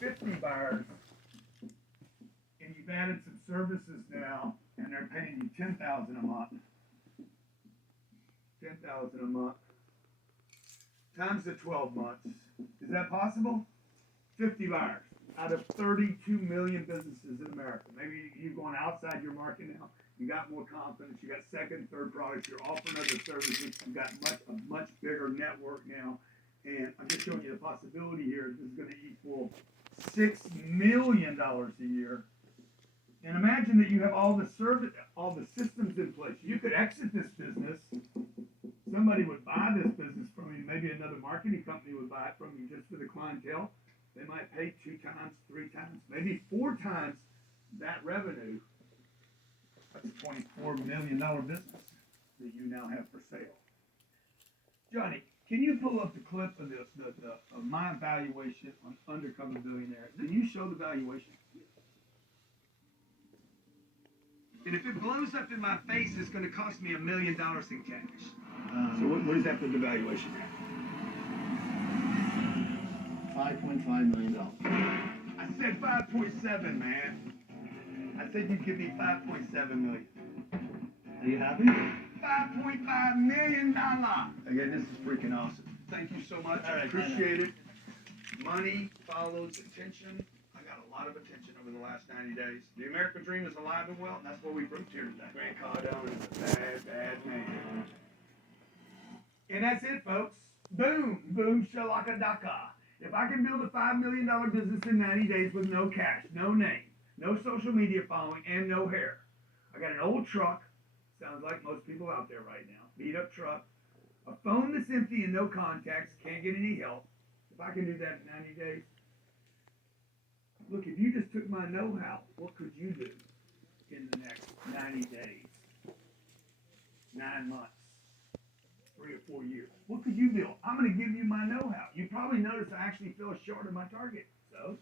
50 buyers, and you've added some services now, and they're paying you $10,000 a month. $10,000 a month times the 12 months. Is that possible? 50 buyers out of 32 million businesses in America. Maybe you're going outside your market now. You got more confidence. You got second, third products. You're offering other services. You've got a much bigger network now. And I'm just showing you the possibility here. This is going to equal $6 million a year. And imagine that you have all the systems in place. You could exit this business. Somebody would buy this business from you. Maybe another marketing company would buy it from you just for the clientele. They might pay 2 times, 3 times, maybe 4 times that revenue. That's a $24 million business that you now have for sale. Johnny, can you pull up the clip of of my valuation on Undercover Billionaire? Can you show the valuation? And if it blows up in my face, it's going to cost me $1 million in cash. So what is that for the valuation at? $5.5 million. I said 5.7, man. I said you'd give me 5.7 million. Are you happy? $5.5 million. Again, this is freaking awesome. Thank you so much. All right, appreciate it. Money follows attention. I got a lot of attention over the last 90 days. The American dream is alive and well, and that's what we proved here today. Grant Cardone is a bad, bad man. And that's it, folks. Boom, boom, shalaka-daka. If I can build a $5 million business in 90 days with no cash, no name, no social media following, and no hair. I got an old truck, sounds like most people out there right now, beat up truck, a phone that's empty and no contacts, can't get any help. If I can do that in 90 days, look, if you just took my know-how, what could you do in the next 90 days, 9 months, 3 or 4 years? What could you build? I'm going to give you my know-how. You probably noticed I actually fell short of my target. So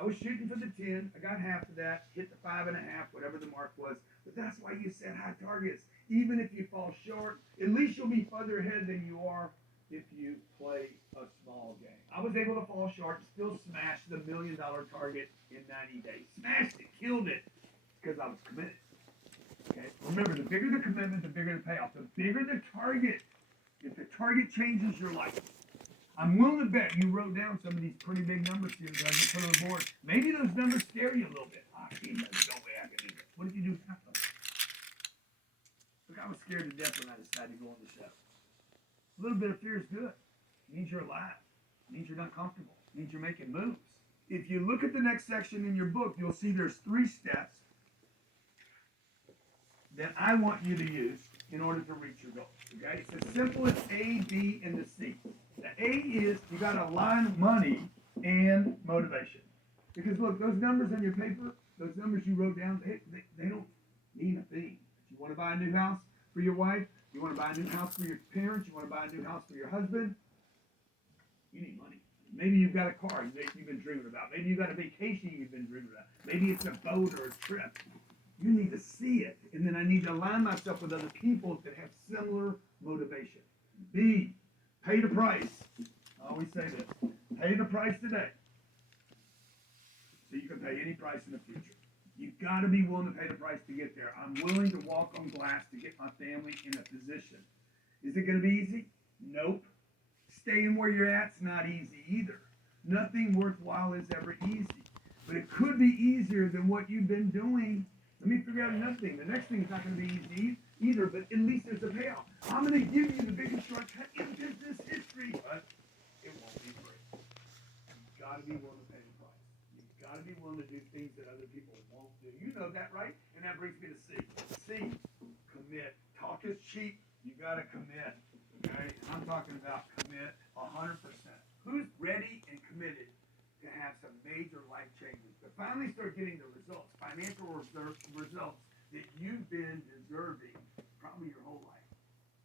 I was shooting for the 10. I got half of that, hit the 5.5, whatever the mark was. But that's why you set high targets. Even if you fall short, at least you'll be further ahead than you are if you play a small game. I was able to fall short and still smash the $1 million target in 90 days. Smashed it, killed it, because I was committed. Okay? Remember, the bigger the commitment, the bigger the payoff. The bigger the target. If the target changes your life, I'm willing to bet you wrote down some of these pretty big numbers here that I just put on the board. Maybe those numbers scare you a little bit. There's no way I can do this. What did you do half of it? Look, I was scared to death when I decided to go on the show. A little bit of fear is good. It means you're alive. It means you're not comfortable. It means you're making moves. If you look at the next section in your book, you'll see there's 3 steps that I want you to use in order to reach your goals. Okay? It's as simple as A, B, and the C. The A is you got to align money and motivation. Because look, those numbers on your paper, those numbers you wrote down, they don't mean a thing. You want to buy a new house for your wife? You want to buy a new house for your parents? You want to buy a new house for your husband? You need money. Maybe you've got a car that you've been dreaming about. Maybe you've got a vacation you've been dreaming about. Maybe it's a boat or a trip. You need to see it. And then I need to align myself with other people that have similar motivation. B, pay the price. I always say this. Pay the price today so you can pay any price in the future. You've got to be willing to pay the price to get there. I'm willing to walk on glass to get my family in a position. Is it going to be easy? Nope. Staying where you're at's not easy either. Nothing worthwhile is ever easy. But it could be easier than what you've been doing. Let me figure out another thing. The next thing is not going to be easy either, but at least there's a payoff. I'm going to give you the biggest shortcut in business history, but it won't be free. You've got to be willing to pay the price. You've got to be willing to do things that other people won't do. You know that, right? And that brings me to C. C, commit. Talk is cheap. You got to commit. Okay? I'm talking about commit 100%. Who's ready and committed to have some major life changes, to finally start getting the results, financial results that you've been deserving probably your whole life?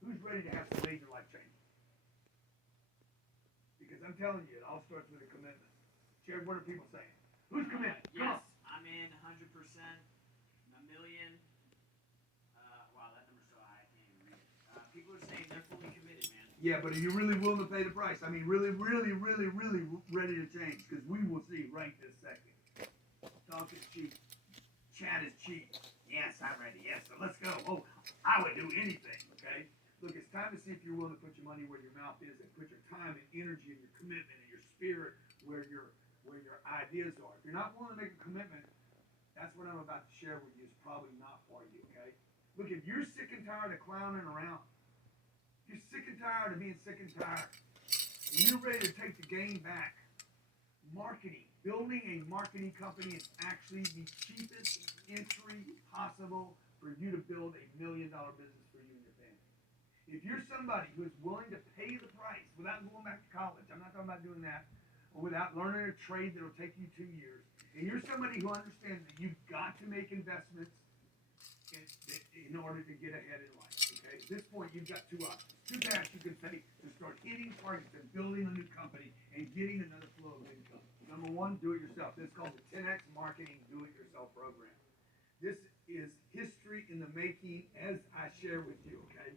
Who's ready to have some major life changes? Because I'm telling you, it all starts with a commitment. Jared, what are people saying? Who's committed? Yes, I'm in 100%. A million. Wow, that number's so high, I can't even read it. People are saying they're fully committed, man. Yeah, but are you really willing to pay the price? I mean, really, really, really, really ready to change? Because we will see right this ideas are. If you're not willing to make a commitment, that's what I'm about to share with you is probably not for you, okay? Look, if you're sick and tired of clowning around, if you're sick and tired of being sick and tired, and you're ready to take the game back, marketing, building a marketing company is actually the cheapest entry possible for you to build $1 million business for you and your family. If you're somebody who is willing to pay the price without going back to college, I'm not talking about doing that, or without learning a trade that'll take you 2 years, and you're somebody who understands that you've got to make investments in order to get ahead in life, okay? At this point, you've got two options, two paths you can take to start hitting targets and building a new company and getting another flow of income. Number one, do it yourself. This is called the 10X Marketing Do It Yourself program. This is history in the making as I share with you, okay?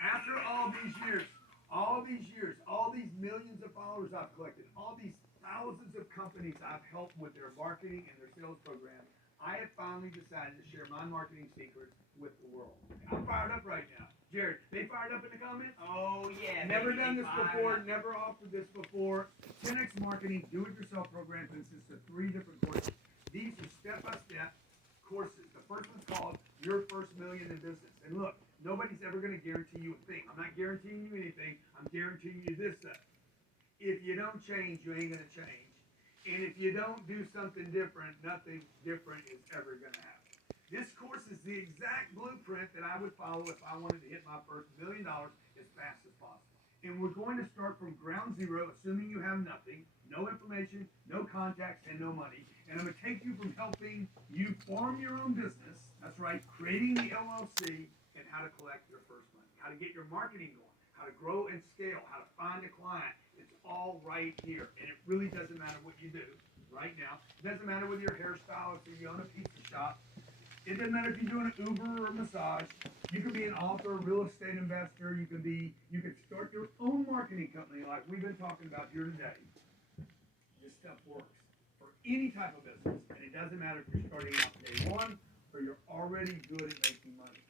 After all these years, all these millions of followers I've collected, all these thousands of companies I've helped with their marketing and their sales program, I have finally decided to share my marketing secrets with the world. I'm fired up right now. Jared, they fired up in the comments? Oh yeah. Never baby, done this fire before, up. never offered this before. 10X Marketing Do-It-Yourself program consists of 3 different courses. These are step-by-step courses. The first one's called Your First Million in Business. And look, nobody's ever going to guarantee you a thing. I'm not guaranteeing you anything. I'm guaranteeing you this stuff. If you don't change, you ain't going to change. And if you don't do something different, nothing different is ever going to happen. This course is the exact blueprint that I would follow if I wanted to hit my first $1 million as fast as possible. And we're going to start from ground zero, assuming you have nothing, no information, no contacts, and no money. And I'm going to take you from helping you form your own business, that's right, creating the LLC, and how to collect your first money, how to get your marketing going, how to grow and scale, how to find a client. It's all right here. And it really doesn't matter what you do right now. It doesn't matter whether you're a hairstylist or you own a pizza shop. It doesn't matter if you're doing an Uber or a massage. You could be an author, real estate investor. You could start your own marketing company like we've been talking about here today. This stuff works for any type of business. And it doesn't matter if you're starting out day one or you're already good at making money.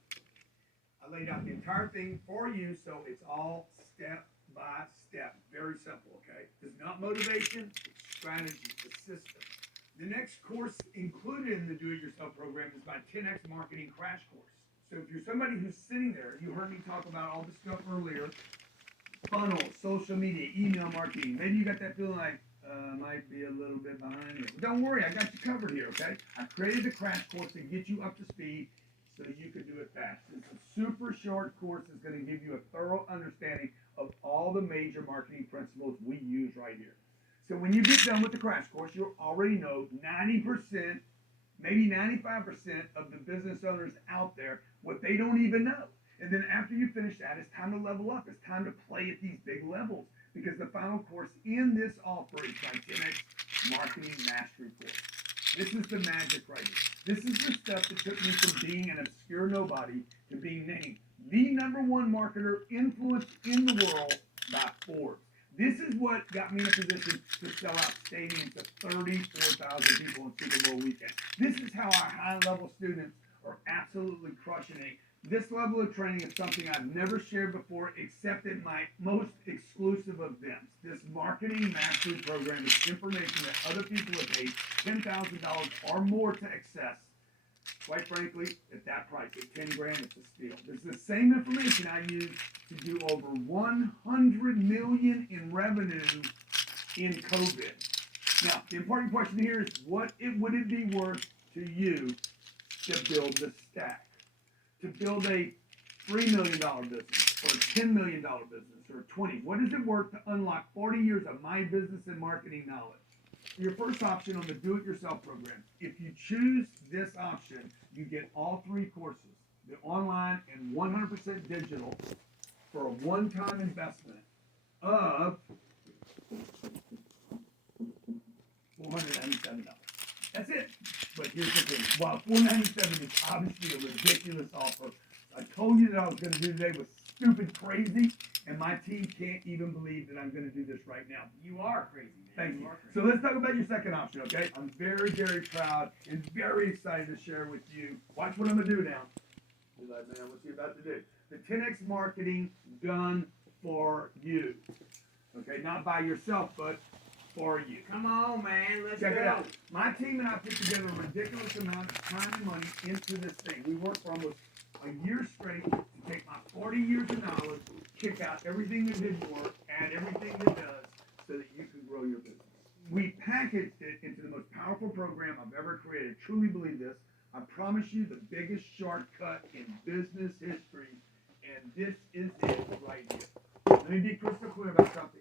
I laid out the entire thing for you, so it's all step by step. Very simple, okay? It's not motivation, it's strategy, it's system. The next course included in the Do-It-Yourself program is my 10X Marketing Crash Course. So if you're somebody who's sitting there, you heard me talk about all this stuff earlier, funnels, social media, email marketing. Maybe you got that feeling like, might be a little bit behind here. But don't worry, I got you covered here, okay? I created the crash course to get you up to speed so you can do it fast. It's a super short course that's going to give you a thorough understanding of all the major marketing principles we use right here. So when you get done with the crash course, you'll already know 90%, maybe 95% of the business owners out there, what they don't even know. And then after you finish that, it's time to level up. It's time to play at these big levels because the final course in this offer is my 10X Marketing Mastery Course. This is the magic right here. This is the stuff that took me from being an obscure nobody to being named the #1 marketer influenced in the world by Forbes. This is what got me in a position to sell out stadiums of 34,000 people on Super Bowl weekend. This is how our high-level students are absolutely crushing it. This level of training is something I've never shared before except in my most exclusive events. This marketing mastery program is information that other people have paid $10,000 or more to access. Quite frankly, at that price, at 10 grand, it's a steal. This is the same information I use to do over 100 million in revenue in COVID. Now, the important question here is would it be worth to you to build the stack? To build a $3 million business, or a $10 million business, or 20? What is it worth to unlock 40 years of my business and marketing knowledge? Your first option on the Do-It-Yourself program. If you choose this option, you get all 3 courses, the online and 100% digital, for a one-time investment of $497. That's it. But here's the thing. While $497 is obviously a ridiculous offer, I told you that I was going to do today was stupid crazy, and my team can't even believe that I'm going to do this right now. You are crazy, man. Thank you. Are crazy. So let's talk about your second option, okay? I'm very, very proud and very excited to share with you. Watch what I'm going to do now. You're like, man, what's he about to do? The 10X Marketing done for you. Okay, not by yourself, but for you. Come on, man. Let's Check go. it out. My team and I put together a ridiculous amount of time and money into this thing. We worked for almost a year straight to take my 40 years of knowledge, kick out everything that didn't work, add everything that does, so that you can grow your business. We packaged it into the most powerful program I've ever created. Truly believe this. I promise you the biggest shortcut in business history, and this is it right here. Let me be crystal clear about something.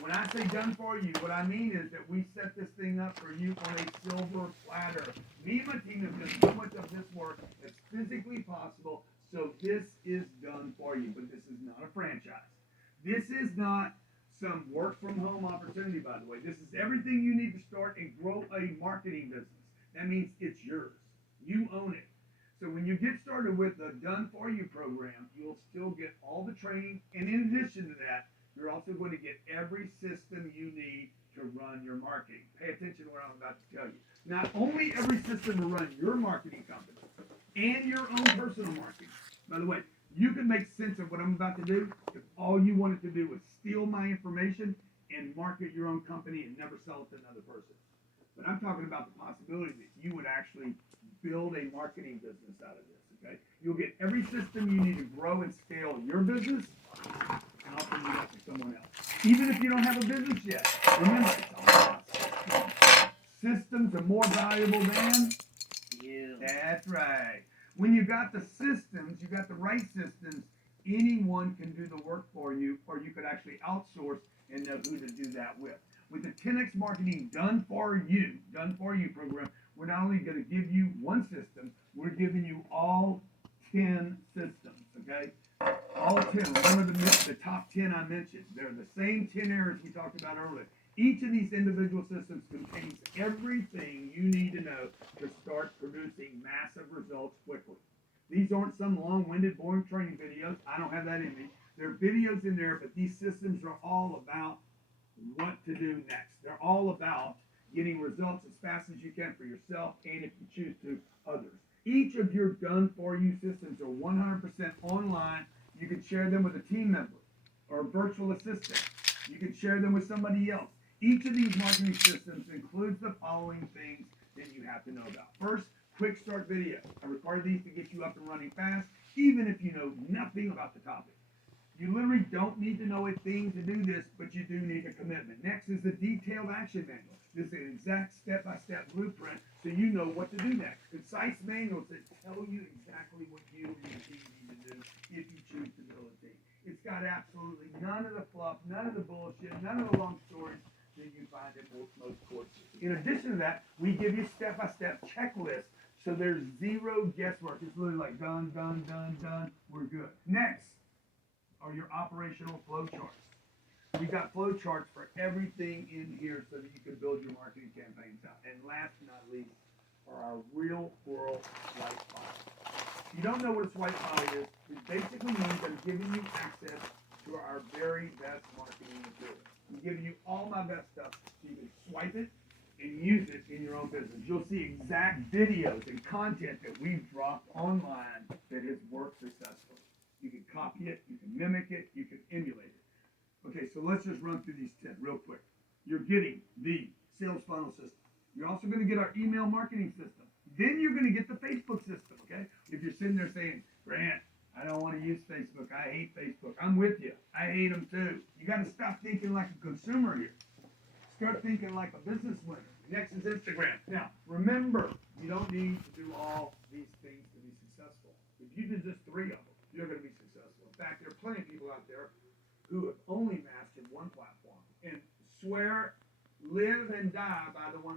When I say done for you, what I mean is that we set this thing up for you on a silver platter. Me and my team have done so much of this work as physically possible, so this is done for you. But this is not a franchise. This is not some work from home opportunity, by the way. This is everything you need to start and grow a marketing business. That means it's yours. You own it. So when you get started with the Done For You program, you'll still get all the training, and in addition to that, you're also going to get every system you need to run your marketing. Pay attention to what I'm about to tell you. Not only every system to run your marketing company and your own personal marketing. By the way, you can make sense of what I'm about to do if all you wanted to do was steal my information and market your own company and never sell it to another person. But I'm talking about the possibility that you would actually build a marketing business out of this, okay? You'll get every system you need to grow and scale your business, and I'll send you that to someone else. Even if you don't have a business yet, remember, it's all about systems. Systems are more valuable than You. That's right. When you got the systems, you got the right systems, anyone can do the work for you, or you could actually outsource and know who to do that with. With the 10X Marketing Done For You program, we're not only going to give you one system, we're giving you all 10 systems, okay? All 10. Remember the top 10 I mentioned. They're the same 10 areas we talked about earlier. Each of these individual systems contains everything you need to know to start producing massive results quickly. These aren't some long-winded, boring training videos. I don't have that in me. There are videos in there, but these systems are all about what to do next. They're all about getting results as fast as you can for yourself and, if you choose to, others. Each of your done-for-you systems are 100% online. You can share them with a team member or a virtual assistant. You can share them with somebody else. Each of these marketing systems includes the following things that you have to know about. First, quick start video. I record these to get you up and running fast, even if you know nothing about the topic. You literally don't need to know a thing to do this, but you do need a commitment. Next is the detailed action manual. This is an exact step-by-step blueprint so you know what to do next. Concise manuals that tell you exactly what you and your team need to do if you choose to build a team. It's got absolutely none of the fluff, none of the bullshit, none of the long stories that you find in most courses. In addition to that, we give you step-by-step checklists so there's zero guesswork. It's literally like done, done, done, done. We're good. Next are your operational flow charts. We got flow charts for everything in here so that you can build your marketing campaigns out. And last but not least are our real world swipe file. If you don't know what a swipe file is, it basically means I'm giving you access to our very best marketing material. I'm giving you all my best stuff so you can swipe it and use it in your own business. You'll see exact videos and content that we've dropped online that has worked successfully. You can copy it, you can mimic it, you can emulate it. Okay, so let's just run through these 10 real quick. You're getting the sales funnel system. You're also going to get our email marketing system. Then you're going to get the Facebook system, okay? If you're sitting there saying, Grant, I don't want to use Facebook. I hate Facebook. I'm with you. I hate them too. You got to stop thinking like a consumer here. Start thinking like a business winner. Next is Instagram. Now, remember, you don't need to do all these things to be successful. If you do just 3 of them, you're going to be successful. In fact, there are plenty of people out there who have only mastered one platform and swear, live, and die by the one